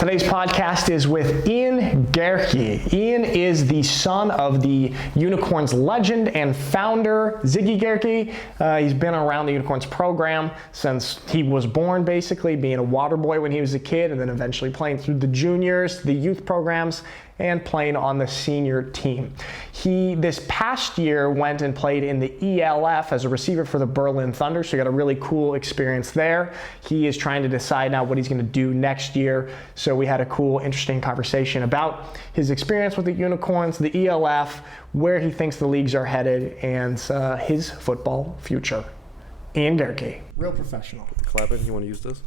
Today's podcast is with Sigi Gehrke. Ian is the son of the Unicorns legend and founder, Sigi Gehrke. He's been around the Unicorns program since he was born, basically, being a water boy when he was a kid, and then eventually playing through the juniors, the youth programs, and playing on the senior team. He, this past year, went and played in the ELF as a receiver for the Berlin Thunder, so he got a really cool experience there. He is trying to decide now what he's going to do next year, so we had a cool, interesting conversation about his experience with the Unicorns, the ELF, where he thinks the leagues are headed, and his football future. Sigi Gehrke. Real professional. Clapping, you want to use this?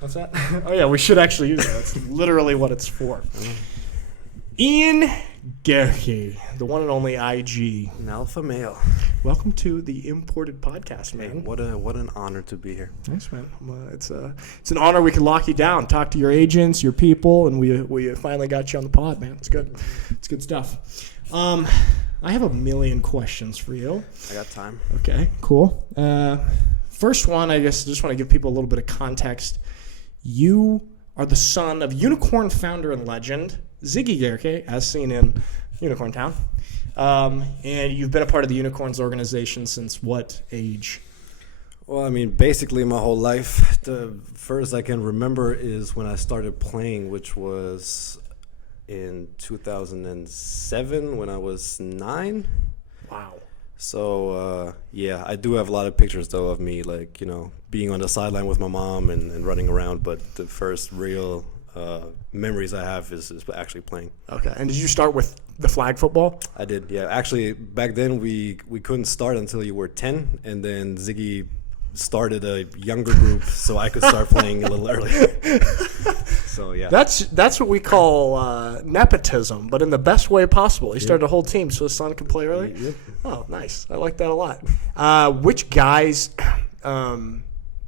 What's that? Oh yeah, we should actually use that. That's literally what it's for. Sigi Gehrke, the one and only IG. An alpha male. Welcome to the Imported Podcast, man. What an honor to be here. Thanks, man. It's an honor we can lock you down, talk to your agents, your people, and we finally got you on the pod, man. It's good. It's good stuff. I have a million questions for you. I got time. Okay, cool. First one, I guess I just want to give people a little bit of context. You are the son of Unicorn founder and legend, Sigi Gehrke, as seen in Unicorn Town. And you've been a part of the Unicorns organization since what age? Well, I mean, basically my whole life. The first I can remember is when I started playing, which was in 2007 when I was 9. Wow. So, yeah, I do have a lot of pictures, though, of me, like, you know, being on the sideline with my mom and running around. But the first real memories I have is actually playing. Okay. And did you start with the flag football? I did, yeah. Actually, back then we couldn't start until you were 10, and then Ziggy started a younger group so I could start playing a little earlier. So, yeah. That's what we call nepotism, but in the best way possible. He started a whole team so his son could play early? Yep. Oh, nice. I like that a lot. Which guys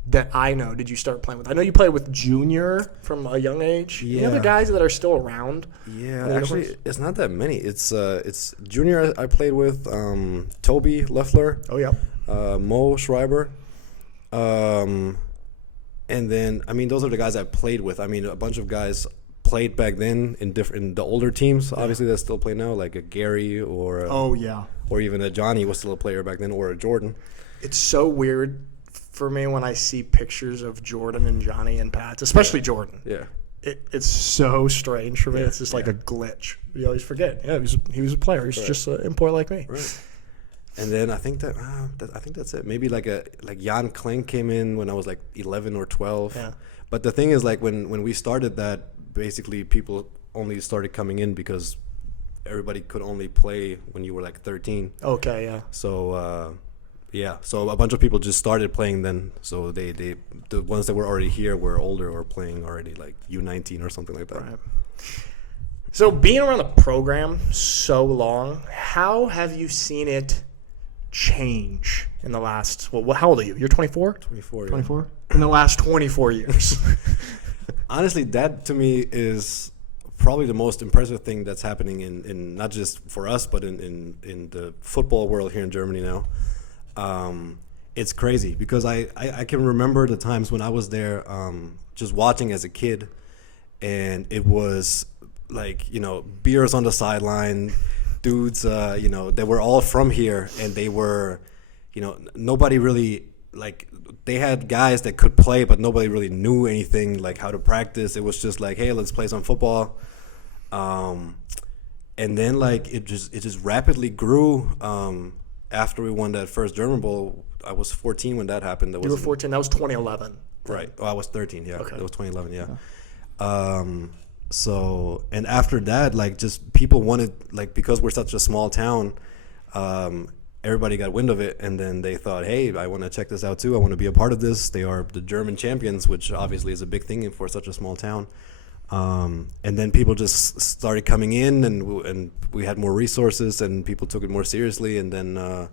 that I know did you start playing with? I know you played with Junior from a young age. Yeah. Any other guys that are still around? Yeah, actually, it's not that many. It's Junior I played with, Toby Leffler. Oh, yeah. Mo Schreiber. And then, I mean, those are the guys I played with. I mean, a bunch of guys played back then in the older teams, obviously, that still play now, like a Gary or or even a Johnny was still a player back then, or a Jordan. It's so weird for me when I see pictures of Jordan and Johnny and Pat, especially Jordan. Yeah. It's so strange for me. Yeah, it's just like a glitch. You always forget. Yeah, he was a player. He's just an import like me. Right. And then I think that's it. Maybe like Jan Klink came in when I was like 11 or 12. Yeah. But the thing is, like when we started that, basically people only started coming in because everybody could only play when you were like 13. Okay, yeah. So yeah, so a bunch of people just started playing then. So the ones that were already here were older or playing already, like U19 or something like that. Right. So being around the program so long, how have you seen it change in the last, well, how old are you? You're 24? 24. 24? In the last 24 years. Honestly, that to me is probably the most impressive thing that's happening in not just for us, but in the football world here in Germany now. It's crazy because I can remember the times when I was there just watching as a kid, and it was like, you know, beers on the sideline, dudes, you know, they were all from here, and they were, you know, nobody really, like, they had guys that could play, but nobody really knew anything, like how to practice. It was just like, hey, let's play some football. And then, like, it just rapidly grew. After we won that first German Bowl, I was 14 when that happened. You were 14. That was 2011. Right. Oh, I was 13. Yeah. Okay. That was 2011. Yeah. So, and after that, like, just people wanted, like, because we're such a small town, everybody got wind of it, and then they thought, hey, I want to check this out too. I want to be a part of this. They are the German champions, which obviously is a big thing for such a small town. And then people just started coming in, and we had more resources, and people took it more seriously. And then,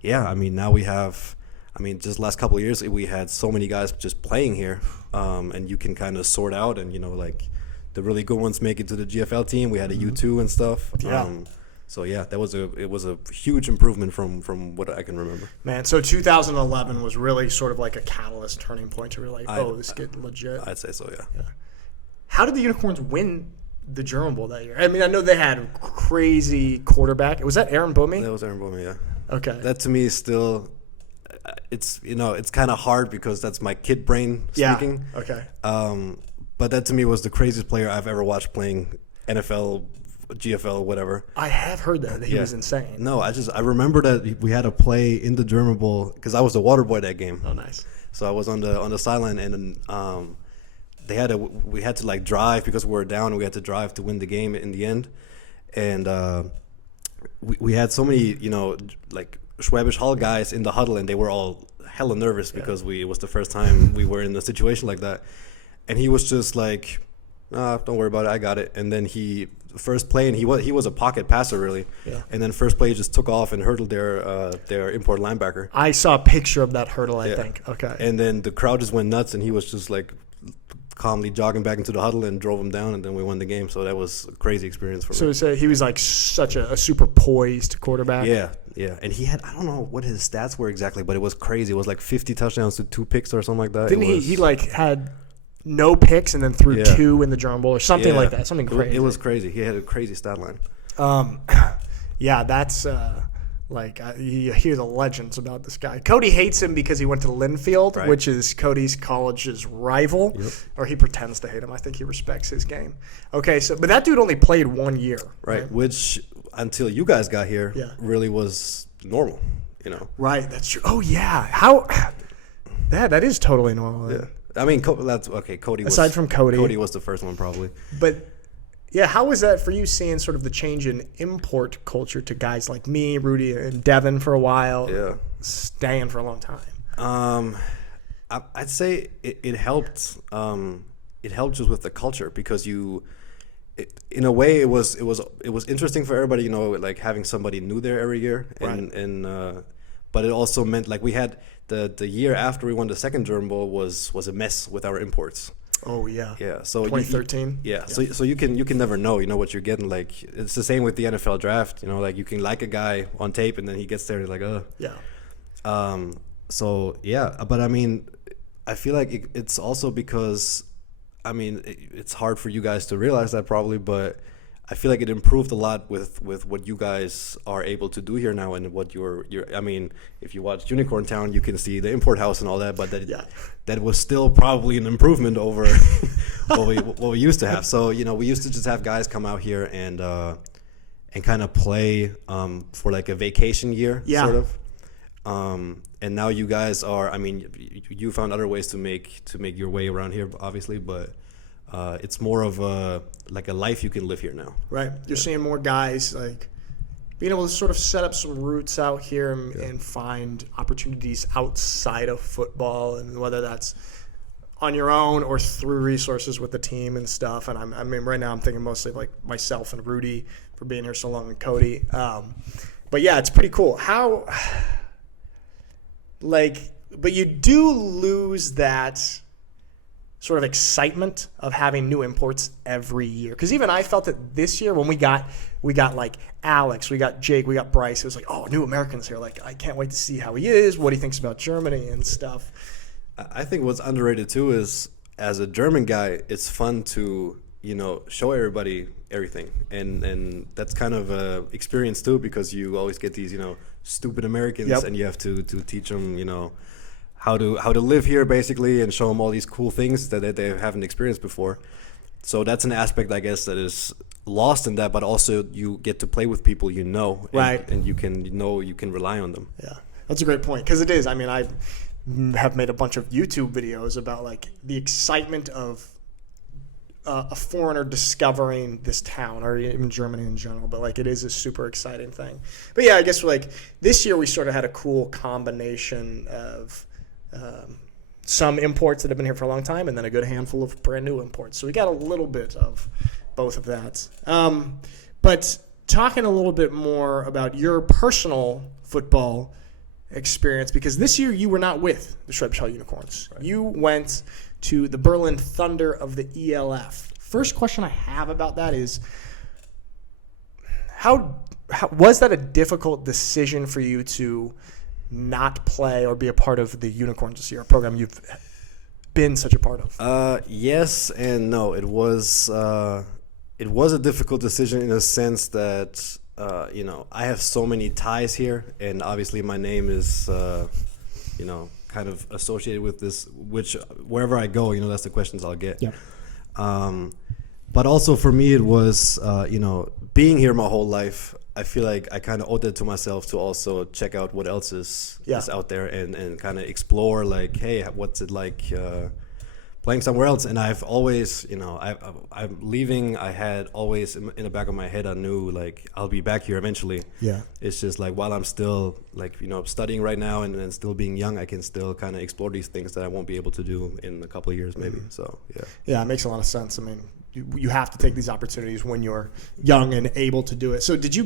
yeah, I mean, now we have, I mean, just the last couple of years, we had so many guys just playing here, and you can kind of sort out, and, you know, like, the really good ones make it to the GFL team. We had a U2 and stuff. Yeah. So yeah, it was a huge improvement from what I can remember. Man, so 2011 was really sort of like a catalyst turning point to really, this is getting legit. I'd say so, yeah. How did the Unicorns win the German Bowl that year? I mean, I know they had a crazy quarterback. Was that Aaron Boehme? That was Aaron Boehme, yeah. Okay. That to me is still, it's kind of hard because that's my kid brain speaking. Yeah. Okay. But that to me was the craziest player I've ever watched playing NFL, GFL, whatever. I have heard that he was insane. No, I remember that we had a play in the German Bowl because I was the water boy that game. Oh, nice. So I was on the sideline, and we had to like drive because we were down. We had to drive to win the game in the end, and we had so many like Schwäbisch Hall guys in the huddle, and they were all hella nervous because it was the first time we were in a situation like that, and he was just like, don't worry about it, I got it. And then first play, and he was a pocket passer really, and then first play he just took off and hurdled their import linebacker. I saw a picture of that hurdle, I think. Okay. And then the crowd just went nuts, and he was just like calmly jogging back into the huddle and drove him down, and then we won the game. So that was a crazy experience for me. So he was like such a super poised quarterback. Yeah. And he had, I don't know what his stats were exactly, but it was crazy. It was like 50 touchdowns to 2 picks or something like that. Didn't he like had no picks and then threw 2 in the German Bowl or something like that? Something crazy. It was crazy. He had a crazy stat line. That's you hear the legends about this guy. Cody hates him because he went to Linfield, which is Cody's college's rival, or he pretends to hate him. I think he respects his game. Okay, but that dude only played 1 year. Right, which until you guys got here really was normal, Right, that's true. Oh, yeah. How that is totally normal. Yeah. I mean, that's okay. Cody from Cody was the first one probably. But yeah, how was that for you seeing sort of the change in import culture to guys like me, Rudy, and Devin for a while? Yeah, staying for a long time. I'd say it helped. It helped just with the culture because in a way, it was interesting for everybody. Like having somebody new there every year, but it also meant like we had the year after we won the second German Bowl was a mess with our imports. Oh yeah. Yeah. So 2013. So you can never know. What you're getting. Like it's the same with the NFL draft. Like you can like a guy on tape and then he gets there and you're like, Yeah. So yeah, but I mean, I feel like it's also because, I mean, it's hard for you guys to realize that probably, but I feel like it improved a lot with what you guys are able to do here now and what you're. I mean, if you watch Unicorn Town, you can see the import house and all that, but that was still probably an improvement over what we used to have. So we used to just have guys come out here and kind of play for like a vacation year, sort of. And now you guys are. I mean, you found other ways to make your way around here, obviously, but. It's more of a life you can live here now. Right. You're seeing more guys like being able to sort of set up some roots out here and find opportunities outside of football, and whether that's on your own or through resources with the team and stuff. And I mean, right now I'm thinking mostly like myself and Rudy for being here so long, and Cody. But yeah, it's pretty cool. But you do lose that sort of excitement of having new imports every year. Because even I felt it this year when we got like Alex, we got Jake, we got Bryce. It was like, oh, new Americans here. Like, I can't wait to see how he is, what he thinks about Germany and stuff. I think what's underrated too is, as a German guy, it's fun to show everybody everything, and that's kind of a experience too, because you always get these stupid Americans, and you have to teach them how to live here basically, and show them all these cool things that they haven't experienced before. So that's an aspect, I guess, that is lost in that, but also you get to play with people right, and you can rely on them. Yeah, that's a great point, because it is. I mean, I have made a bunch of YouTube videos about like the excitement of a foreigner discovering this town, or even Germany in general, but like it is a super exciting thing. But yeah, I guess like this year we sort of had a cool combination of some imports that have been here for a long time, and then a good handful of brand new imports. So we got a little bit of both of that. But talking a little bit more about your personal football experience, because this year you were not with the Schwäbisch Hall Unicorns. Right. You went to the Berlin Thunder of the ELF. First question I have about that is, how was that a difficult decision for you to not play or be a part of the Unicorns this year, a program you've been such a part of? Yes and no. It was a difficult decision in a sense that I have so many ties here, and obviously my name is kind of associated with this. Which wherever I go, that's the questions I'll get. Yeah. But also for me, it was being here my whole life. I feel like I kind of owed it to myself to also check out what else is out there and kind of explore, like, hey, what's it like playing somewhere else? And I've always, I'm leaving. I had always in the back of my head, I knew like I'll be back here eventually. Yeah. It's just like while I'm still like studying right now and still being young, I can still kind of explore these things that I won't be able to do in a couple of years maybe. So yeah. Yeah, it makes a lot of sense. I mean, you have to take these opportunities when you're young and able to do it. So do you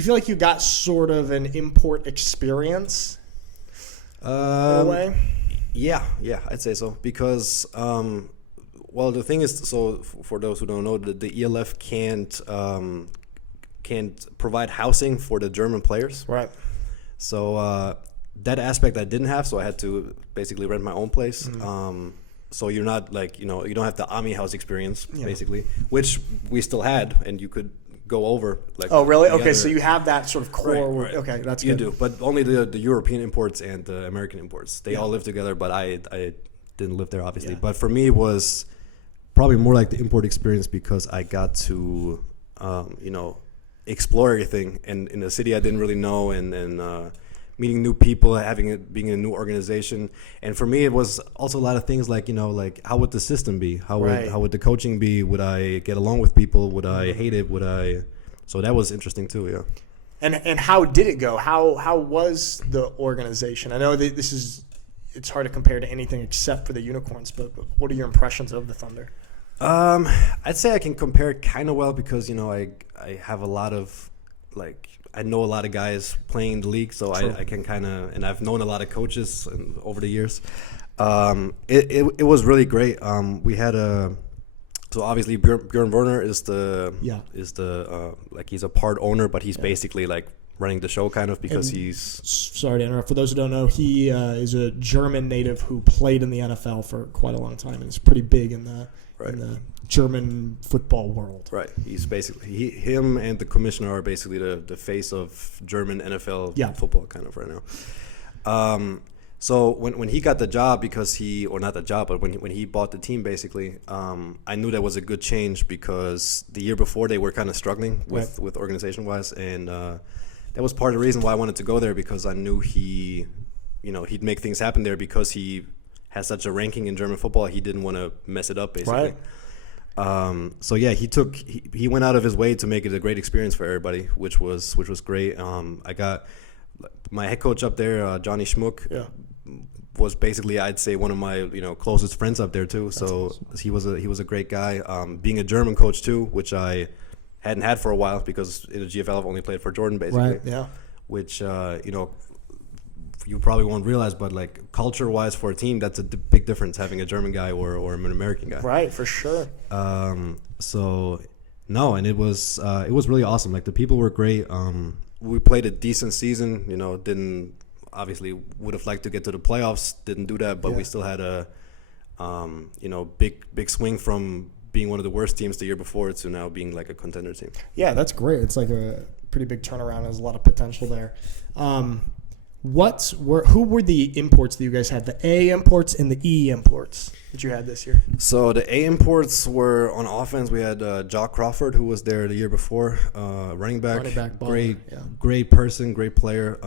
feel like you got sort of an import experience in a way? Yeah, I'd say so. Because, the thing is, so for those who don't know, the ELF can't provide housing for the German players. Right. So that aspect I didn't have, so I had to basically rent my own place. So you're not like, you don't have the Ami house experience, basically, which we still had, and you could go over. Like, oh, really? Okay, so you have that sort of core. Right. Okay, that's good. You do, but only the European imports and the American imports. They all live together, but I didn't live there, obviously. Yeah. But for me, it was probably more like the import experience because I got to, explore everything and in a city I didn't really know and meeting new people, being in a new organization. And for me, it was also a lot of things like, like how would the system be? How would the coaching be? Would I get along with people? Would I hate it? So that was interesting too, yeah. And how did it go? How was the organization? I know that it's hard to compare to anything except for the Unicorns, but what are your impressions of the Thunder? I'd say I can compare it kind of well because, I have a lot of, like, I know a lot of guys playing in the league, so I can kind of, and I've known a lot of coaches over the years. It was really great. We had so obviously Björn Werner is he's a part owner, but he's basically like running the show kind of because sorry to interrupt. For those who don't know, he is a German native who played in the NFL for quite a long time and is pretty big in the German football world. Right. He's basically him and the commissioner are basically the face of German NFL football kind of right now. So when he got the job when he bought the team basically, I knew that was a good change because the year before they were kind of struggling with organization wise, and that was part of the reason why I wanted to go there because I knew he'd make things happen there because he has such a ranking in German football. He didn't want to mess it up basically. Right. So yeah, he went out of his way to make it a great experience for everybody, which was great. I got my head coach up there, Johnny Schmuck. Yeah. Was basically, I'd say, one of my closest friends up there too. That's awesome. he was a great guy. Being a German coach too, which I hadn't had for a while because in the GFL I've only played for Jordan basically. Right. Yeah. Which you probably won't realize, but like culture-wise for a team, that's a big difference having a German guy or an American guy. Right, for sure. So no, and it was really awesome. Like the people were great. We played a decent season. Didn't obviously would have liked to get to the playoffs. Didn't do that, but we still had a big swing from being one of the worst teams the year before to now being like a contender team. Yeah, that's great. It's like a pretty big turnaround. There's a lot of potential there. Who were the imports that you guys had? The A imports and the E imports that you had this year? So the A imports were on offense. We had Jock Crawford, who was there the year before, running back baller, great person, great player.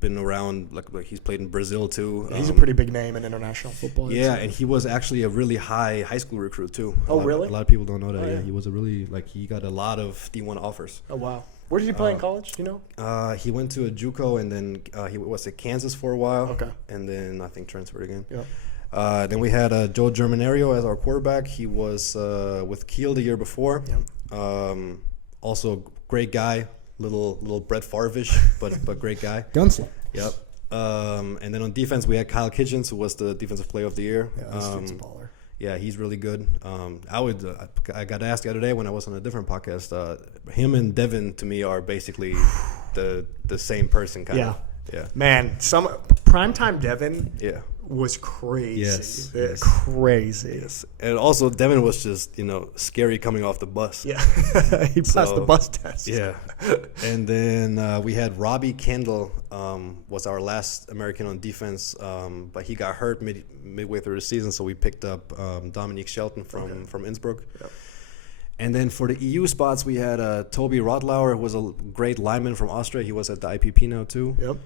Been around, like he's played in Brazil too. He's a pretty big name in international football. Yeah, and he was actually a really high school recruit too. Really? A lot of people don't know that. Yeah, he was a really he got a lot of D1 offers. Oh wow. Where did he play in college? Do you know? He went to a JUCO and then he was at Kansas for a while. Okay. And then I think transferred again. Yeah. Then we had Joe Germanario as our quarterback. He was with Kiel the year before. Yep. Also great guy. Little Brett Favre-ish, but great guy. Gunslinger. Yep. And then on defense we had Kyle Kitchens, who was the defensive player of the year. Yeah, he's a baller. Yeah, he's really good. I got asked the other day when I was on a different podcast. Him and Devin to me are basically the same person kind of. Yeah. Man, Primetime Devin Yeah. was crazy. Yes, Yeah, yes. Crazy. Yes. And also, Devin was just, scary coming off the bus. Yeah. He passed the bus test. Yeah. And then we had Robbie Kendall was our last American on defense, but he got hurt midway through the season, so we picked up Dominique Shelton from Innsbruck. Yep. And then for the EU spots, we had Toby Rotlauer, who was a great lineman from Austria. He was at the IPP now, too. Yep.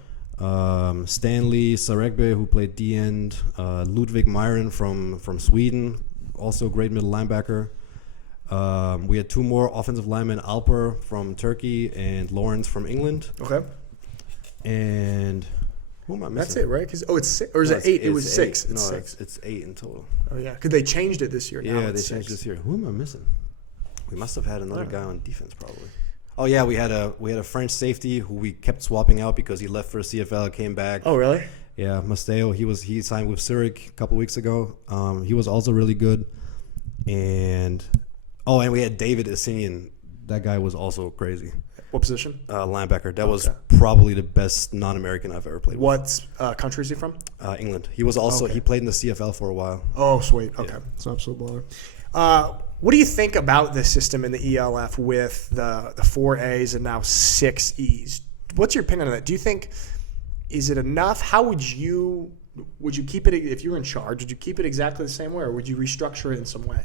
Stanley Saregbe, who played D-end. Ludwig Myron from Sweden, also a great middle linebacker. We had 2 more offensive linemen, Alper from Turkey and Lawrence from England. Okay. And who am I missing? That's it, right? It's 6, or is it 8? It was 6. It's 6. It's 8 in total. Oh, yeah. Because they changed it this year. Now Yeah, they it's changed 6. this year. Who am I missing? We must have had another guy on defense, probably. Oh yeah, we had a French safety who we kept swapping out because he left for the CFL, came back. Oh really? Yeah, Masteo. He signed with Zurich a couple weeks ago. He was also really good. And we had David Essenian. That guy was also crazy. What position? Linebacker. That was probably the best non-American I've ever played with. What country is he from? England. He was also he played in the CFL for a while. Oh sweet. Okay, it's an absolute baller. What do you think about the system in the ELF with the 4 A's and now 6 E's? What's your opinion on that? Do you think, is it enough? How would you keep it, if you were in charge, would you keep it exactly the same way or would you restructure it in some way?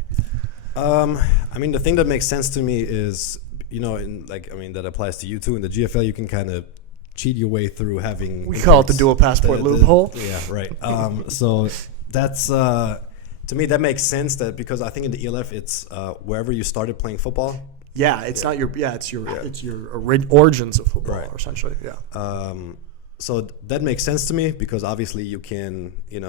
The thing that makes sense to me is, that applies to you too. In the GFL, you can kind of cheat your way through having. We call it the dual passport loophole. Yeah, right. So that's. To me, that makes sense because I think in the ELF, it's wherever you started playing football. Yeah, it's not your. Yeah, it's your origins of football, right. Essentially. Yeah. So that makes sense to me because obviously you can, it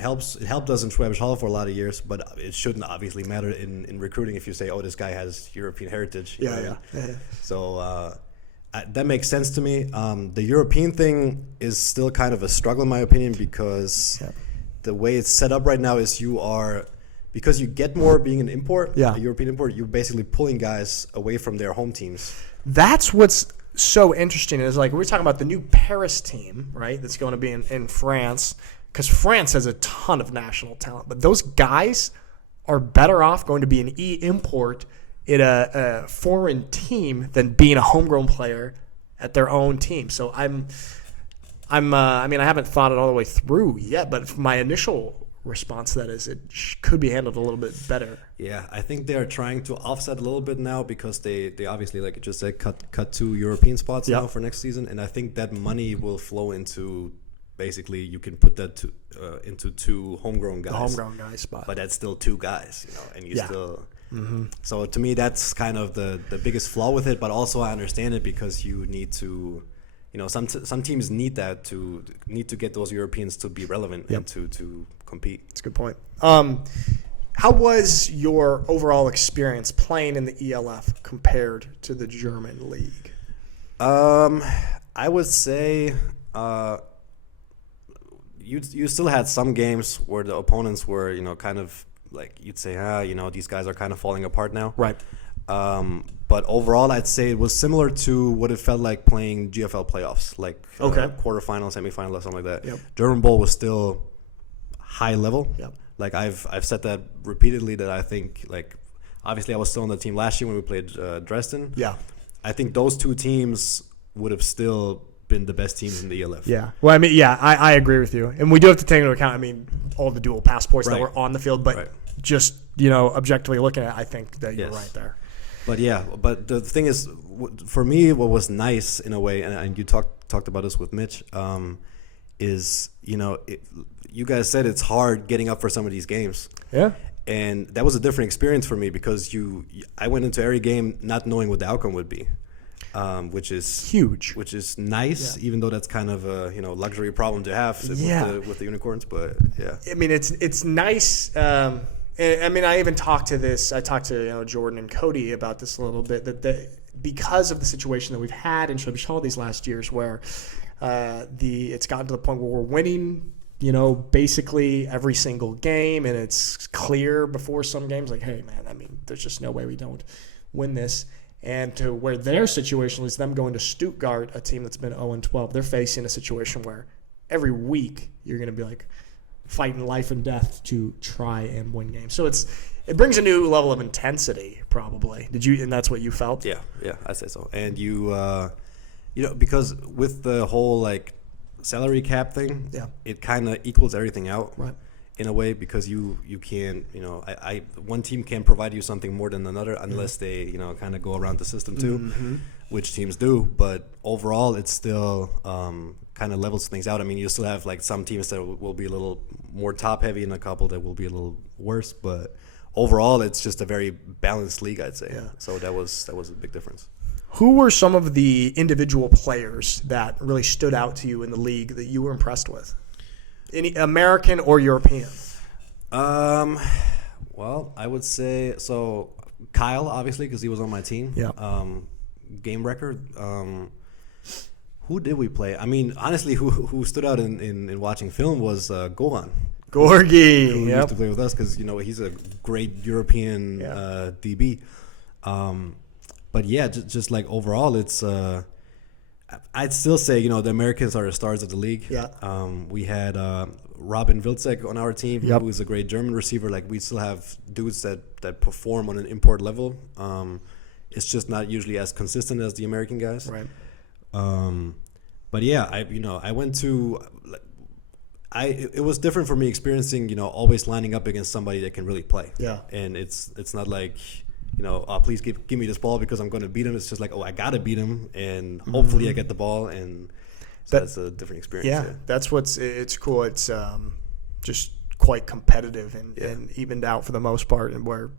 helps. It helped us in Schwäbisch Hall for a lot of years, but it shouldn't obviously matter in recruiting if you say, oh, this guy has European heritage. Yeah. So. That makes sense to me. The European thing is still kind of a struggle, in my opinion, because the way it's set up right now is because you get more being an import, a European import, you're basically pulling guys away from their home teams. That's what's so interesting is we're talking about the new Paris team, right, that's going to be in France, because France has a ton of national talent, but those guys are better off going to be an import in a foreign team than being a homegrown player at their own team. So I haven't thought it all the way through yet, but my initial response to that is it could be handled a little bit better. Yeah, I think they are trying to offset a little bit now because they obviously, like you just said, cut 2 European spots now for next season, and I think that money will flow into basically you can put that into 2 homegrown guys. The homegrown guy spot. But that's still 2 guys, and you still. Mm-hmm. So to me, that's kind of the biggest flaw with it. But also, I understand it because you need to, some teams need to get those Europeans to be relevant and to compete. That's a good point. How was your overall experience playing in the ELF compared to the German league? I would say you still had some games where the opponents were, kind of. Like you'd say, these guys are kind of falling apart now. Right. But overall, I'd say it was similar to what it felt like playing GFL playoffs, like quarterfinal, semifinal, or something like that. Yep. German Bowl was still high level. Yep. Like I've said that repeatedly that I think obviously I was still on the team last year when we played Dresden. Yeah. I think those 2 teams would have still been the best teams in the ELF. Yeah. Well, I agree with you. And we do have to take into account, all the dual passports that were on the field, but just, objectively looking at it, I think that you're right there. But the thing is, for me, what was nice in a way, and you talked about this with Mitch, is, you guys said it's hard getting up for some of these games. Yeah. And that was a different experience for me because I went into every game not knowing what the outcome would be. Which is huge, which is nice, even though that's kind of a luxury problem to have with the Unicorns. But it's nice. I even talked to Jordan and Cody about this a little bit that because of the situation that we've had in Schwäbisch Hall these last years, where it's gotten to the point where we're winning. Basically every single game, and it's clear before some games, like, hey man, there's just no way we don't win this. And to where their situation is them going to Stuttgart, a team that's been 0-12, they're facing a situation where every week you're going to be like fighting life and death to try and win games. So it brings a new level of intensity, probably. And that's what you felt? Yeah, I'd say so. And because with the whole like salary cap thing, it kind of equals everything out. Right. In a way, because you can't, one team can't provide you something more than another unless they, kind of go around the system too, which teams do. But overall, it still kind of levels things out. I mean, you still have like some teams that will be a little more top heavy and a couple that will be a little worse. But overall, it's just a very balanced league, I'd say. Yeah. So that was a big difference. Who were some of the individual players that really stood out to you in the league that you were impressed with? Any American or European? Well, I would say so. Kyle, obviously, because he was on my team. Yeah. Game record. Who did we play? I mean, honestly, who stood out in watching film was Goran. Gorgie. Who used to play with us because he's a great European DB. But yeah, just like overall, it's. I'd still say, the Americans are the stars of the league. Yeah. We had Robin Wilczek on our team, Yep. who is a great German receiver. Like, we still have dudes that perform on an import level. It's just not usually as consistent as the American guys. Right. But yeah, I went to. It was different for me experiencing, always lining up against somebody that can really play. Yeah. And it's not like. Please give me this ball because I'm going to beat him. It's just like, I got to beat him, and hopefully I get the ball, and so that's a different experience. Yeah, that's it's cool. It's just quite competitive and evened out for the most part, and where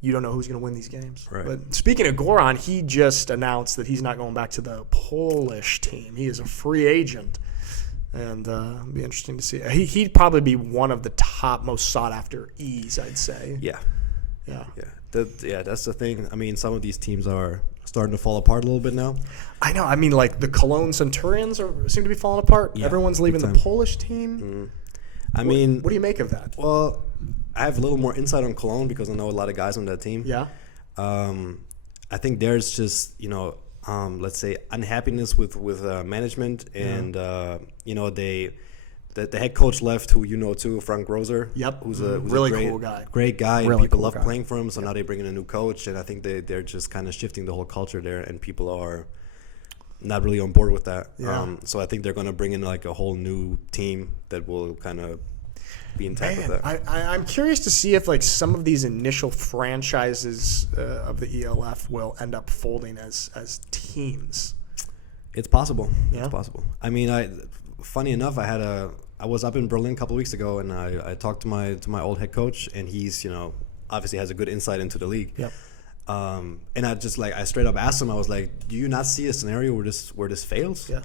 you don't know who's going to win these games. Right. But speaking of Goran, he just announced that he's not going back to the Polish team. He is a free agent, and it'll be interesting to see. He'd probably be one of the top most sought-after E's, I'd say. Yeah. Yeah. That's the thing. I mean, some of these teams are starting to fall apart a little bit now. I know. I mean, like the Cologne Centurions seem to be falling apart. Yeah, everyone's leaving the Polish team. Mm-hmm. What do you make of that? Well, I have a little more insight on Cologne because I know a lot of guys on that team. Yeah. I think there's just let's say unhappiness with management and The head coach left, who too, Frank Roser. Yep, who's really a cool guy. Great guy, really and people cool love guy. playing for him. So now they bring in a new coach, and I think they're just kind of shifting the whole culture there, and people are not really on board with that. Yeah. So I think they're going to bring in like a whole new team that will kind of be intact with that. I'm curious to see if like some of these initial franchises of the ELF will end up folding as teams. It's possible. Yeah? It's possible. I mean, funny enough, I was up in Berlin a couple of weeks ago, and I talked to my old head coach, and he's obviously has a good insight into the league. Yep. And I straight up asked him, I was like, do you not see a scenario where this fails? Yeah.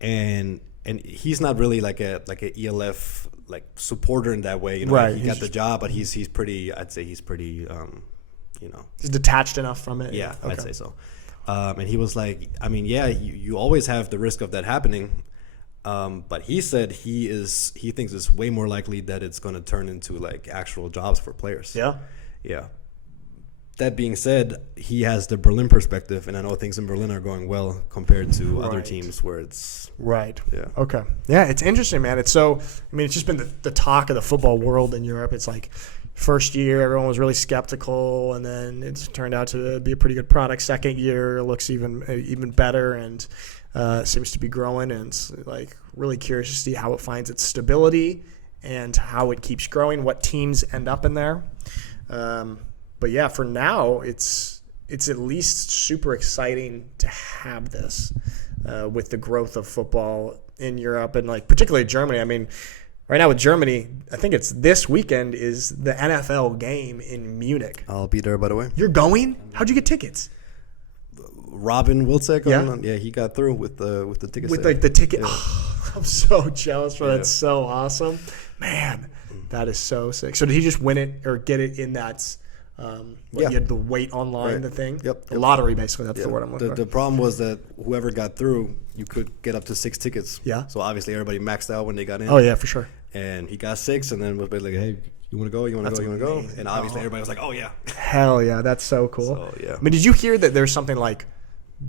And he's not really like a ELF like supporter in that way. Right. He got the job, but he's pretty. I'd say he's pretty. He's detached enough from it. Yeah, Okay. I'd say so. And he was like, I mean, yeah, you always have the risk of that happening. But he said he thinks it's way more likely that it's going to turn into like actual jobs for players. Yeah. Yeah. That being said, he has the Berlin perspective, and I know things in Berlin are going well compared to other teams where it's right. Yeah. Okay. Yeah, it's interesting, man. It's just been the talk of the football world in Europe. It's like first year everyone was really skeptical, and then it's turned out to be a pretty good product. Second year looks even better, and seems to be growing, and it's like really curious to see how it finds its stability and how it keeps growing, what teams end up in there. But yeah, for now, it's at least super exciting to have this with the growth of football in Europe and like particularly Germany. I mean, right now with Germany, I think it's this weekend is the NFL game in Munich. I'll be there, by the way. You're going? How'd you get tickets? Robin Wilczek, Yeah? he got through with the ticket. With sale. like the ticket. Yeah. Oh, I'm so jealous for that. Yeah. That's so awesome, man. That is so sick. So did he just win it or get it in that? You had the wait online, Right. the thing. Yep. The lottery, basically. That's the word I'm looking for. The problem was that whoever got through, you could get up to 6 tickets. Yeah. So obviously everybody maxed out when they got in. Oh yeah, for sure. And he got 6, and then was basically like, hey, You want to go? You want to go? You want to go? amazing. And obviously everybody was like, oh, yeah. Hell yeah, that's so cool. So, yeah. I mean, did you hear that there's something like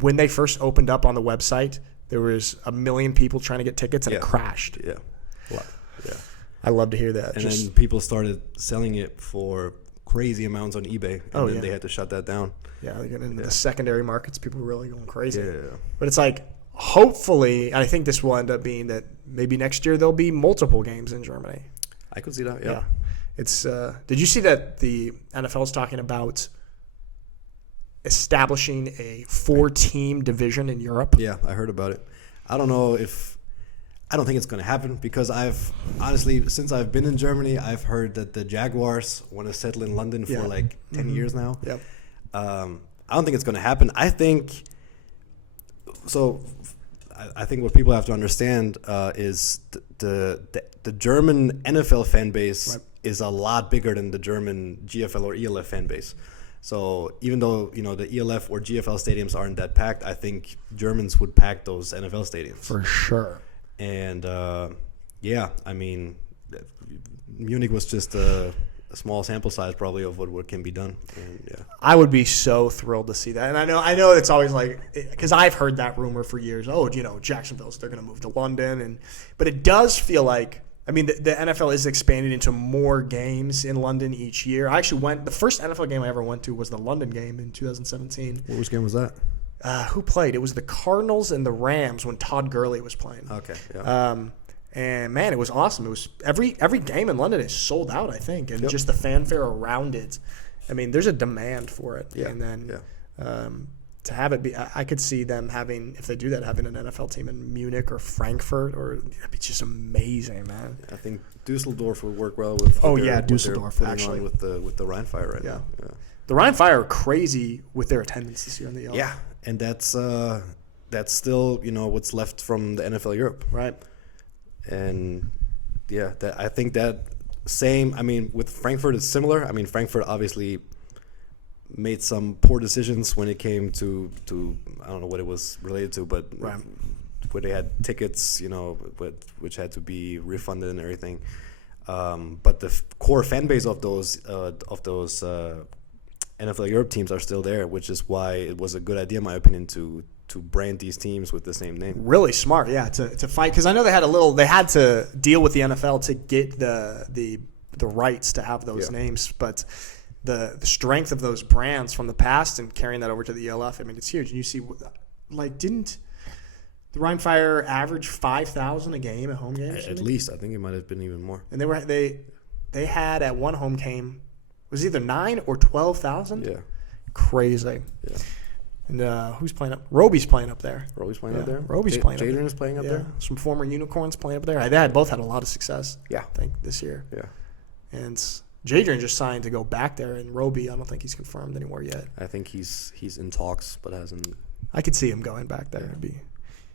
when they first opened up on the website, there was 1 million people trying to get tickets and it crashed? Yeah. Yeah. I love to hear that. And then people started selling it for crazy amounts on eBay, and then they had to shut that down. Yeah, they get into the secondary markets. People are really going crazy. Yeah. But it's like, hopefully, I think this will end up being that maybe next year there'll be multiple games in Germany. I could see that, yeah. It's. Did you see that the NFL is talking about establishing a 4-team division in Europe? Yeah, I heard about it. I don't think it's going to happen because honestly, since I've been in Germany, I've heard that the Jaguars want to settle in London for like 10 years now. Yep. I don't think it's going to happen. I think what people have to understand is the German NFL fan base is a lot bigger than the German GFL or ELF fan base. So even though the ELF or GFL stadiums aren't that packed, I think Germans would pack those NFL stadiums For sure. And I mean, Munich was just a small sample size probably of what can be done. And, I would be so thrilled to see that. And I know it's always like, because I've heard that rumor for years. Oh, Jacksonville's, they're going to move to London. But it does feel like, I mean, the NFL is expanding into more games in London each year. I actually the first NFL game I ever went to was the London game in 2017. Which game was that? Who played? It was the Cardinals and the Rams when Todd Gurley was playing. Okay. Yeah. And man, it was awesome. It was every game in London is sold out, I think, and just the fanfare around it. I mean, there's a demand for it. Yeah. And then to have it be, I could see them having, if they do that, having an NFL team in Munich or Frankfurt, or that'd be just amazing, man. I think Dusseldorf would work well with. Dusseldorf actually with the Rhine Fire right now. Yeah. The Rhine Fire are crazy with their attendance this year in the ELF. Yeah, and that's still what's left from the NFL Europe. Right. And I think that same. I mean, with Frankfurt, it's similar. I mean, Frankfurt obviously made some poor decisions when it came to I don't know what it was related to, but where they had tickets, which had to be refunded and everything. But the core fan base of those NFL Europe teams are still there, which is why it was a good idea, in my opinion, to brand these teams with the same name. Really smart, yeah, to fight, because I know they had to deal with the NFL to get the rights to have those names, but the strength of those brands from the past and carrying that over to the ELF, I mean, it's huge. And you see, like, didn't the Rhine Fire average 5,000 a game at home games? At least, I think it might have been even more. And they had at one home game, it was either 9,000 or 12,000. Yeah, crazy. Yeah. And who's playing up? Roby's playing up there. Roby's playing up there. Roby's playing up there. Jadrian's playing up there. Some former Unicorns playing up there. They both had a lot of success. Yeah, I think this year. Yeah. And Jadrian just signed to go back there, and Roby, I don't think he's confirmed anymore yet. I think he's in talks, but hasn't. I could see him going back there.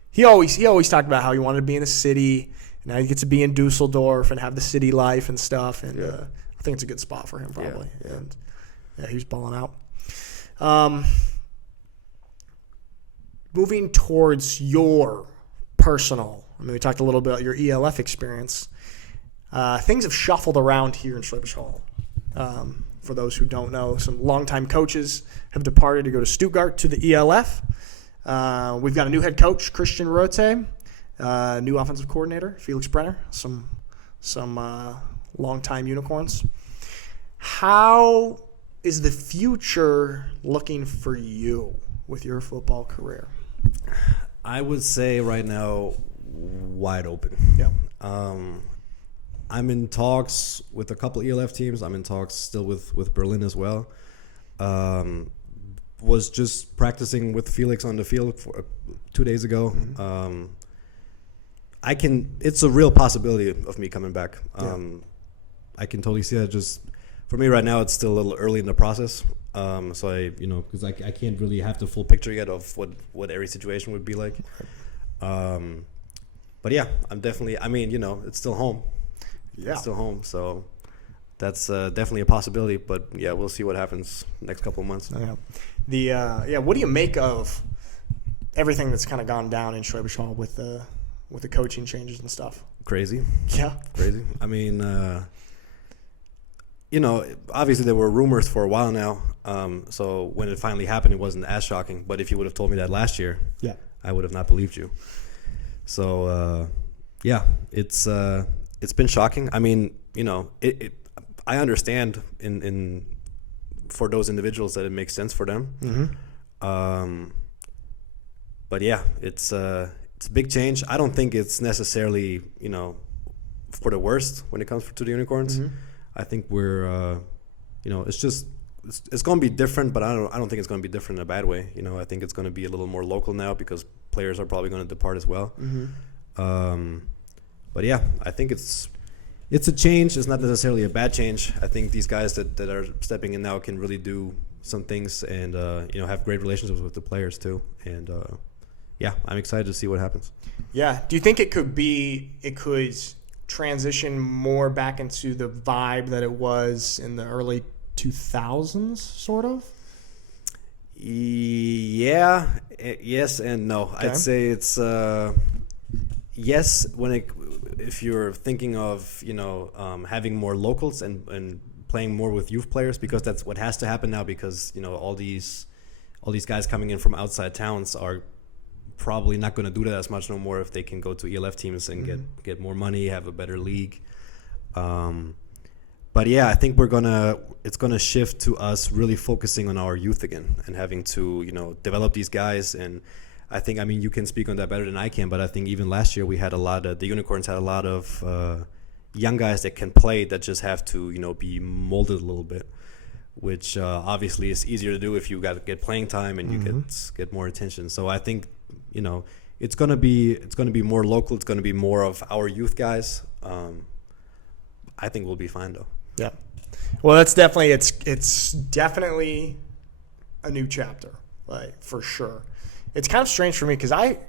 He always talked about how he wanted to be in a city, and now he gets to be in Dusseldorf and have the city life and stuff. And I think it's a good spot for him, probably. Yeah. And he was balling out. Moving towards your personal, I mean, we talked a little bit about your ELF experience. Things have shuffled around here in Schwäbisch Hall. For those who don't know, some longtime coaches have departed to go to Stuttgart to the ELF. We've got a new head coach, Christian Rote, new offensive coordinator, Felix Brenner, some longtime Unicorns. How is the future looking for you with your football career? I would say right now, wide open. Yeah. I'm in talks with a couple ELF teams. I'm in talks still with Berlin as well. Was just practicing with Felix on the field 2 days ago. Mm-hmm. It's a real possibility of me coming back. I can totally see that. Just for me right now, it's still a little early in the process. So because I can't really have the full picture yet of what every situation would be like. But yeah, I'm definitely. I mean, it's still home. Yeah, it's still home. So that's definitely a possibility. But yeah, we'll see what happens next couple of months. Yeah. What do you make of everything that's kind of gone down in Schwäbisch Hall with the coaching changes and stuff? Crazy. Yeah. Crazy. I mean, obviously there were rumors for a while now. So when it finally happened, it wasn't as shocking. But if you would have told me that last year, Yeah. I would have not believed you. So it's been shocking. I mean, I understand in for those individuals that it makes sense for them. Mm-hmm. But yeah, it's a big change. I don't think it's necessarily for the worst when it comes to the Unicorns. Mm-hmm. I think we're it's going to be different, but I don't think it's going to be different in a bad way. I think it's going to be a little more local now because players are probably going to depart as well. Mm-hmm. But yeah, I think it's a change. It's not necessarily a bad change. I think these guys that are stepping in now can really do some things and have great relationships with the players too. And yeah, I'm excited to see what happens. Yeah. Do you think it could transition more back into the vibe that it was in the early 2000s, sort of? Yeah. Yes and no. Okay. I'd say it's yes if you're thinking of having more locals and playing more with youth players, because that's what has to happen now, because all these guys coming in from outside towns are probably not going to do that as much no more if they can go to ELF teams and mm-hmm. get more money, have a better league. But yeah, I think it's gonna shift to us really focusing on our youth again and having to develop these guys. And I think, you can speak on that better than I can, but I think even last year we had the Unicorns had a lot of young guys that can play, that just have to be molded a little bit, which obviously is easier to do if you get playing time and mm-hmm. you get more attention. So I think it's gonna be more local. It's gonna be more of our youth guys. I think we'll be fine though. Yeah. Well, that's definitely it's definitely a new chapter, like, for sure. It's kind of strange for me because I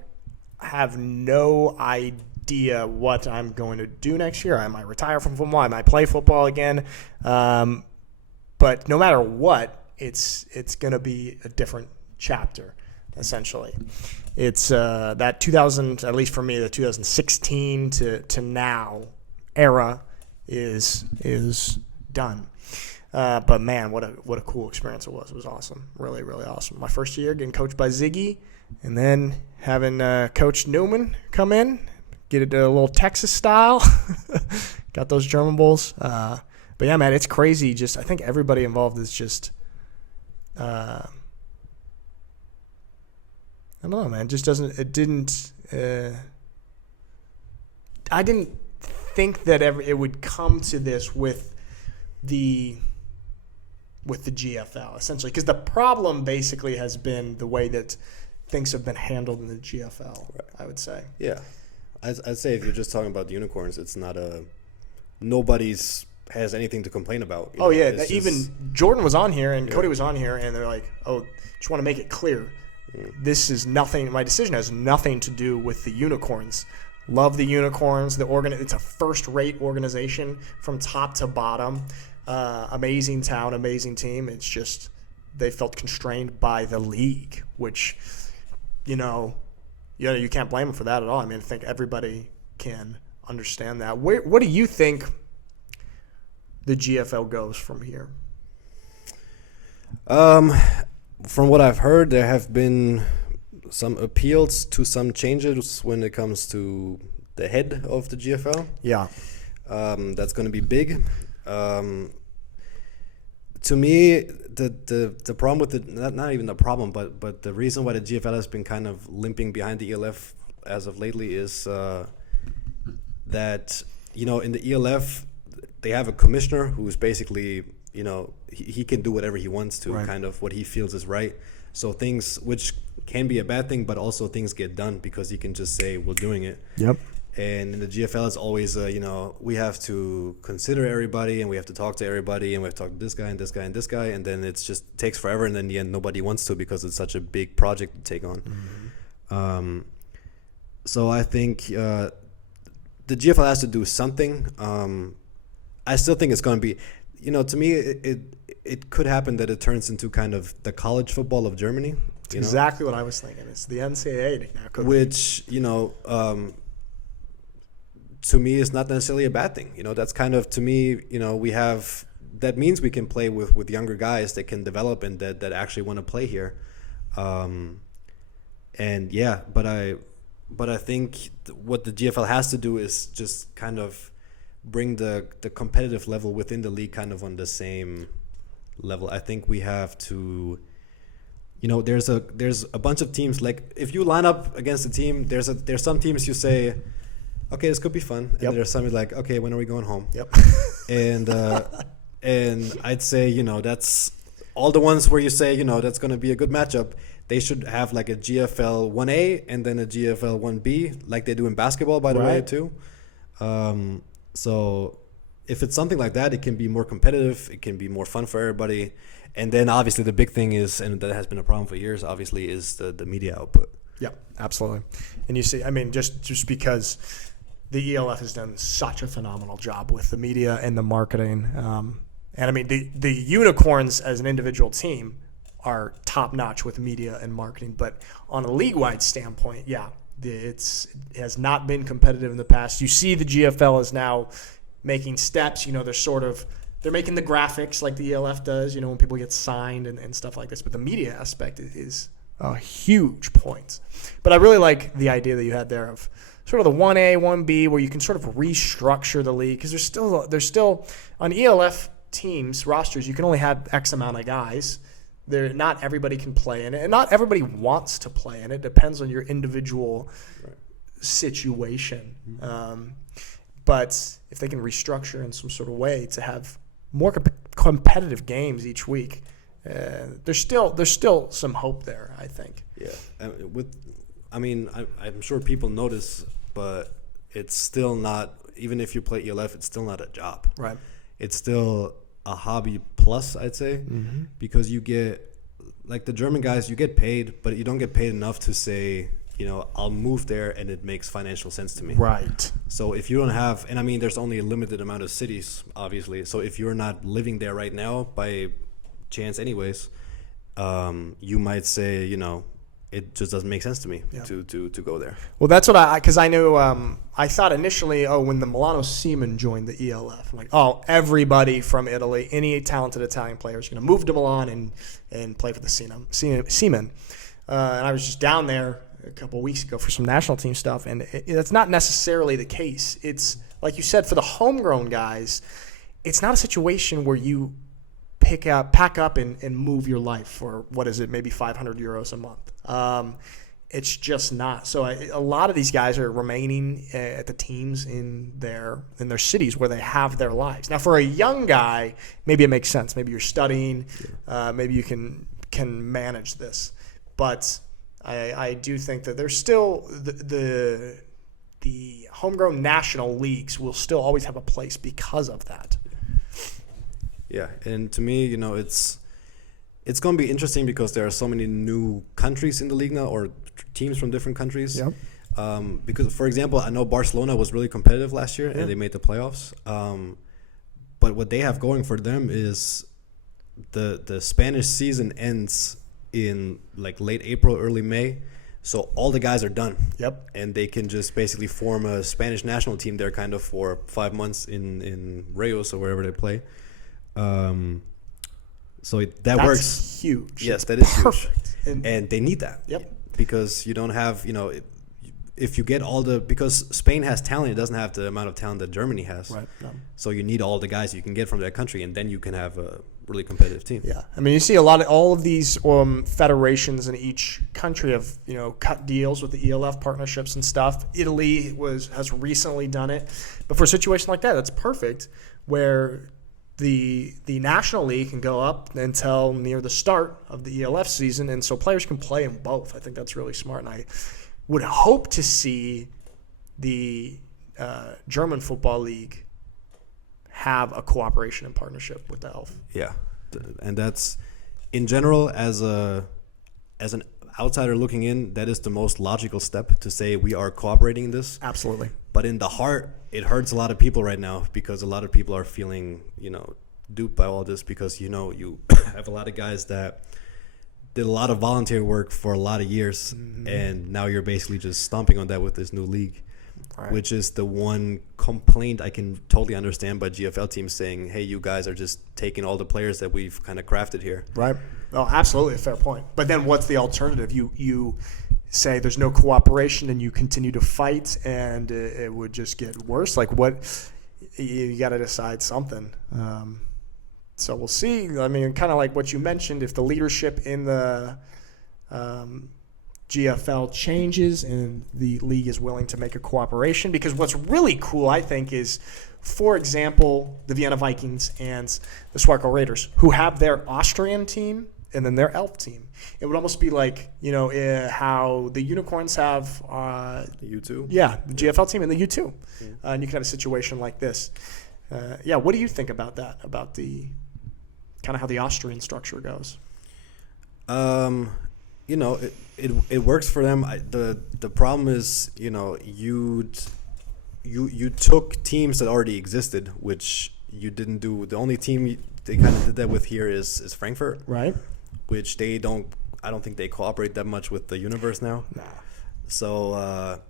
have no idea what I'm going to do next year. I might retire from football. I might play football again. But no matter what, it's going to be a different chapter, essentially. It's that 2000, at least for me, the 2016 to now era is done. But man, what a cool experience it was. It was awesome. Really, really awesome. My first year getting coached by Ziggy, and then having Coach Newman come in, get it a little Texas style. Got those German Bowls. But yeah, man, it's crazy. I think everybody involved is just, I don't know, man. I didn't think that it would come to this with the GFL, essentially, because the problem basically has been the way that things have been handled in the GFL. Right. I would say. Yeah, I'd say if you're just talking about the Unicorns, it's not nobody's has anything to complain about. Yeah, even Jordan was on here and Cody was on here, and they're like, "Oh, just want to make it clear, this is nothing. My decision has nothing to do with the Unicorns. Love the Unicorns. It's a first-rate organization from top to bottom. Amazing town, amazing team. It's just they felt constrained by the league, which, you can't blame them for that at all. I think everybody can understand that. What do you think the GFL goes from here? From what I've heard, there have been some appeals to some changes when it comes to the head of the GFL. Yeah. That's going to be big. To me, the problem with it, not even the problem, but the reason why the GFL has been kind of limping behind the ELF as of lately is that, in the ELF, they have a commissioner who's basically, he can do whatever he wants to, right. Kind of what he feels is right. So things, which can be a bad thing, but also things get done because he can just say, we're doing it. Yep. And in the GFL, it's always, we have to consider everybody, and we have to talk to everybody, and we have to talk to this guy and this guy and this guy, and then it just takes forever, and then in the end, nobody wants to because it's such a big project to take on. Mm-hmm. So I think the GFL has to do something. I still think it's going to be, to me, it could happen that it turns into kind of the college football of Germany. It's exactly what I was thinking. It's the NCAA now. Which, to me is not necessarily a bad thing. That's kind of, to me, we have that means we can play with younger guys that can develop and that actually want to play here. And yeah, but I think what the GFL has to do is just kind of bring the competitive level within the league kind of on the same level. I think we have to, there's a bunch of teams. Like if you line up against a team, there's some teams you say, okay, this could be fun, and there's some like, okay, when are we going home? Yep. And I'd say that's all the ones where you say that's going to be a good matchup. They should have like a GFL 1A and then a GFL 1B, like they do in basketball, by the way, too. So if it's something like that, it can be more competitive. It can be more fun for everybody. And then obviously the big thing is, and that has been a problem for years, obviously, is the media output. Yeah, absolutely. And you see, I mean, just because the ELF has done such a phenomenal job with the media and the marketing. And I mean, the Unicorns as an individual team are top notch with media and marketing. But on a league-wide standpoint, it has not been competitive in the past. You see the GFL is now making steps. They're making the graphics like the ELF does, when people get signed and stuff like this. But the media aspect is a huge point. But I really like the idea that you had there of sort of the 1A, 1B, where you can sort of restructure the league. Because there's still on ELF teams, rosters, you can only have X amount of guys. Not everybody can play in it, and not everybody wants to play in it. It depends on your individual situation. But if they can restructure in some sort of way to have more competitive games each week, there's still some hope there, I think. Yeah, I'm sure people notice, but it's still not. Even if you play ELF, it's still not a job. Right. It's still a hobby plus, I'd say, because you get, like the German guys, you get paid, but you don't get paid enough to say, I'll move there and it makes financial sense to me. Right. So if you don't have, and I mean, there's only a limited amount of cities, obviously. So if you're not living there right now by chance anyways, you might say, it just doesn't make sense to me to go there. Well, that's what because I knew, I thought initially, when the Milano Seamen joined the ELF, I'm like, everybody from Italy, any talented Italian player is going to move to Milan and play for the Seamen. And I was just down there a couple of weeks ago for some national team stuff, and that's not necessarily the case. It's, like you said, for the homegrown guys, it's not a situation where you pack up and move your life for, what is it, maybe 500 euros a month. It's just not. So a lot of these guys are remaining at the teams in their cities where they have their lives. Now, for a young guy, maybe it makes sense. Maybe you're studying. Maybe you can manage this. But I do think that there's still the homegrown national leagues will still always have a place because of that. Yeah, and to me, it's going to be interesting because there are so many new countries in the league now, or teams from different countries. Yep. Because, for example, I know Barcelona was really competitive last year and they made the playoffs. But what they have going for them is the Spanish season ends in like late April, early May. So all the guys are done. Yep. And they can just basically form a Spanish national team there kind of for 5 months in Reus or wherever they play. So that works. That's huge. Yes, that is perfect. Huge. And they need that. Yep. Because you don't have, if you get all because Spain has talent, it doesn't have the amount of talent that Germany has. Right. No. So you need all the guys you can get from that country, and then you can have a really competitive team. Yeah. I mean, you see all of these federations in each country have, cut deals with the ELF partnerships and stuff. Italy has recently done it. But for a situation like that, that's perfect, where the National League can go up until near the start of the ELF season, and so players can play in both. I think that's really smart, and I would hope to see the German Football League have a cooperation and partnership with the ELF. Yeah, and that's, in general, as an outsider looking in, that is the most logical step to say we are cooperating in this. Absolutely. But in the heart, it hurts a lot of people right now because a lot of people are feeling, duped by all this because, you have a lot of guys that did a lot of volunteer work for a lot of years, and now you're basically just stomping on that with this new league. which is the one complaint I can totally understand by GFL teams saying, hey, you guys are just taking all the players that we've kind of crafted here. Right. Oh, absolutely a fair point. But then what's the alternative? You say there's no cooperation and you continue to fight and it would just get worse. Like what? You got to decide something. So we'll see. I mean, kind of like what you mentioned, if the leadership in the GFL changes and the league is willing to make a cooperation. Because what's really cool, I think, is, for example, the Vienna Vikings and the Swarco Raiders, who have their Austrian team and then their Elf team. It would almost be like, how the Unicorns have the U2? Yeah, the GFL team and the U2. And you can have a situation like this. What do you think about that, about the kind of how the Austrian structure goes? It works for them. The problem is, you took teams that already existed, which you didn't do. The only team they kind of did that with here is Frankfurt, right? Which I don't think they cooperate that much with the Universe now. Nah. So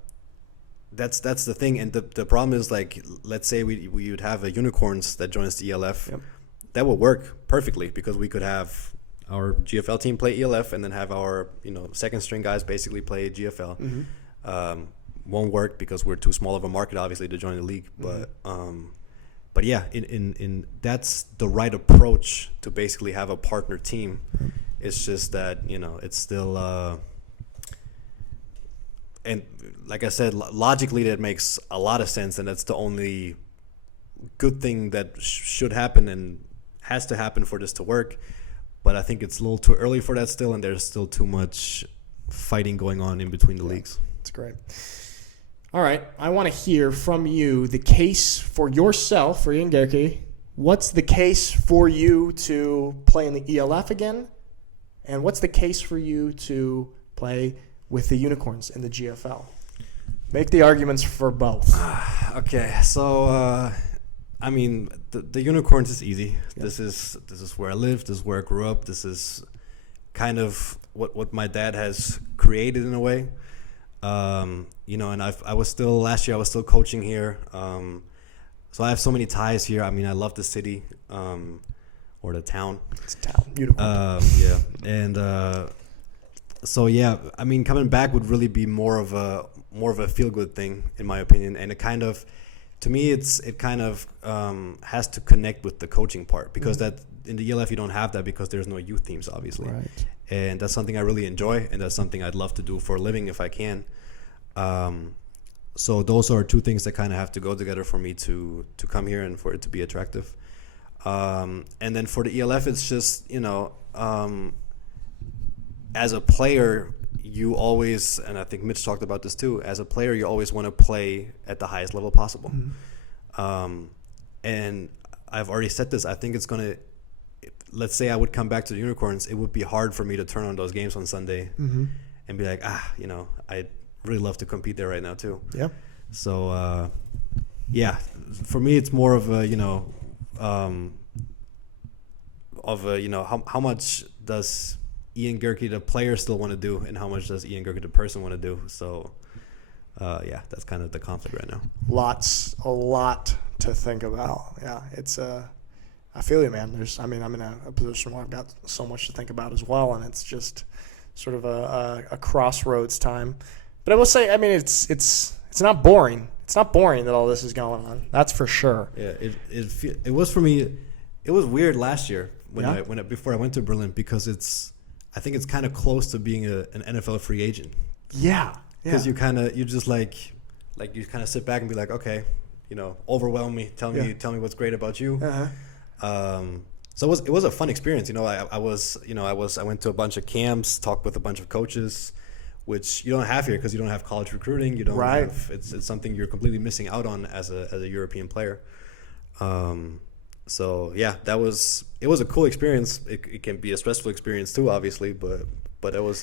that's the thing, and the problem is, like, let's say we would have a Unicorns that joins the ELF. Yep. That would work perfectly because we could have our GFL team play ELF and then have our second string guys basically play GFL. Mm-hmm. Won't work because we're too small of a market, obviously, to join the league. Mm-hmm. But yeah, in that's the right approach to basically have a partner team. It's just that it's still and like I said, logically that makes a lot of sense, and that's the only good thing that should happen and has to happen for this to work. But I think it's a little too early for that still, and there's still too much fighting going on in between the leagues. That's great. All right, I want to hear from you the case for yourself, for Ian Gehrke. What's the case for you to play in the ELF again? And what's the case for you to play with the Unicorns in the GFL? Make the arguments for both. Okay, so the Unicorns is easy. Yep. This is where I live. This is where I grew up. This is kind of what my dad has created in a way. And last year I was still coaching here. So I have so many ties here. I mean, I love the city, or the town. It's a town. Unicorn. Yeah. And coming back would really be more of a feel good thing, in my opinion. And it kind of, to me, it kind of has to connect with the coaching part, because that in the ELF you don't have that because there's no youth teams, obviously. Right. And that's something I really enjoy, and that's something I'd love to do for a living if I can. So those are two things that kind of have to go together for me to come here and for it to be attractive. And then for the ELF, it's just, as a player, you always, and I think Mitch talked about this too, as a player, you always want to play at the highest level possible. Mm-hmm. And I've already said this, I think it's going to, let's say I would come back to the Unicorns, it would be hard for me to turn on those games on Sunday and be like, I'd really love to compete there right now too. Yeah. So, for me, it's more of a, how much does Ian Gehrke, the player, still want to do, and how much does Ian Gehrke, the person, want to do? So, that's kind of the conflict right now. A lot to think about. Yeah, it's I feel you, man. I'm in a position where I've got so much to think about as well, and it's just sort of a crossroads time. But I will say, it's not boring. It's not boring that all this is going on. That's for sure. Yeah, it was for me. It was weird last year before I went to Berlin, because I think it's kind of close to being an NFL free agent. Yeah. Because you kind of sit back and be like, okay, overwhelm me, tell me what's great about you. Uh-huh. So it was a fun experience. I went to a bunch of camps, talked with a bunch of coaches, which you don't have here because you don't have college recruiting. You don't have, it's something you're completely missing out on as a European player. So yeah, it was a cool experience. It can be a stressful experience too, obviously, but that was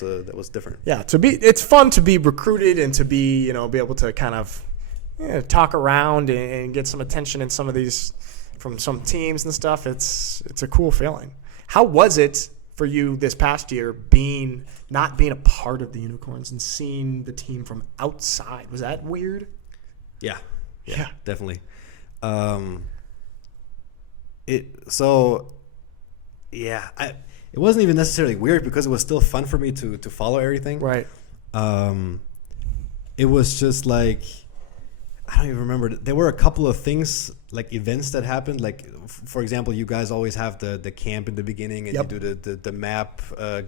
different. Yeah, it's fun to be recruited and to be be able to kind of talk around and get some attention in some of these from some teams and stuff. It's a cool feeling. How was it for you this past year not being a part of the Unicorns and seeing the team from outside? Was that weird? Yeah, Yeah. definitely. It wasn't even necessarily weird because it was still fun for me to follow everything. Right. It was just like, I don't even remember. There were a couple of things, like events that happened. Like, for example, you guys always have the camp in the beginning, and Yep. you do the map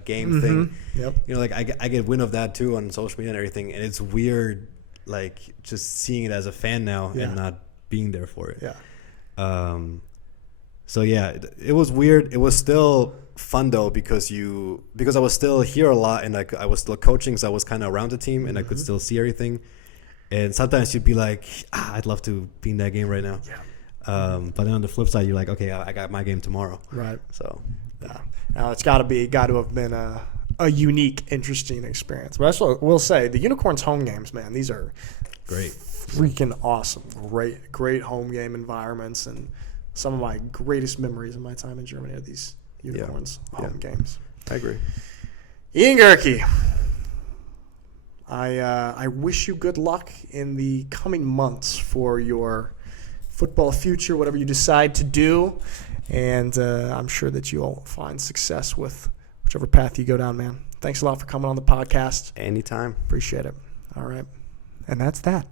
game thing. Yep. You know, like I get wind of that too on social media and everything, and it's weird, like just seeing it as a fan now Yeah. and not being there for it. Yeah. So yeah, it was weird. It was still fun though because I was still here a lot, and I was still coaching, so I was kind of around the team, and I could still see everything. And sometimes you'd be like, I'd love to be in that game right now. Yeah. But then on the flip side, you're like, okay, I got my game tomorrow. Right. So Yeah. Now it's got to have been a unique, interesting experience. But that's what we'll say. The Unicorns home games, man, these are great. freaking awesome. Great home game environments, and some of my greatest memories of my time in Germany are these Unicorns home games. I agree. Ian Gehrke, I wish you good luck in the coming months for your football future, whatever you decide to do. And I'm sure that you'll find success with whichever path you go down, man. Thanks a lot for coming on the podcast. Anytime. Appreciate it. All right. And that's that.